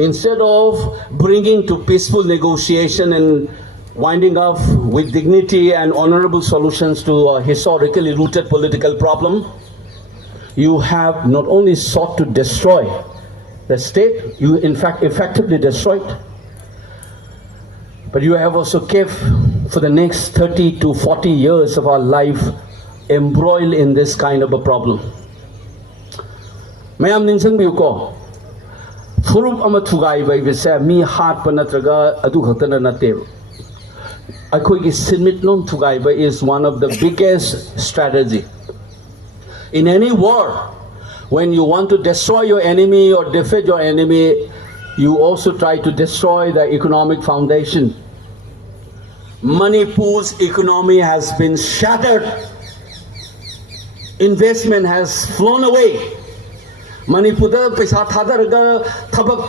instead of bringing to peaceful negotiation and winding up with dignity and honorable solutions to a historically rooted political problem, you have not only sought to destroy the state, you in fact effectively destroyed, but you have also kept for the next 30 to 40 years of our life embroiled in this kind of a problem. Mayam ninsang biyu ko furup ama thugai bai bese mi hat pa natraga adu khatana nate akhoi ki sinmitnom thugai bai is one of the biggest strategy in any war. When you want to destroy your enemy or defeat your enemy, you also try to destroy the economic foundation. Manipur's economy has been shattered. Investment has flown away. Manipur da paisa thadar ga thabak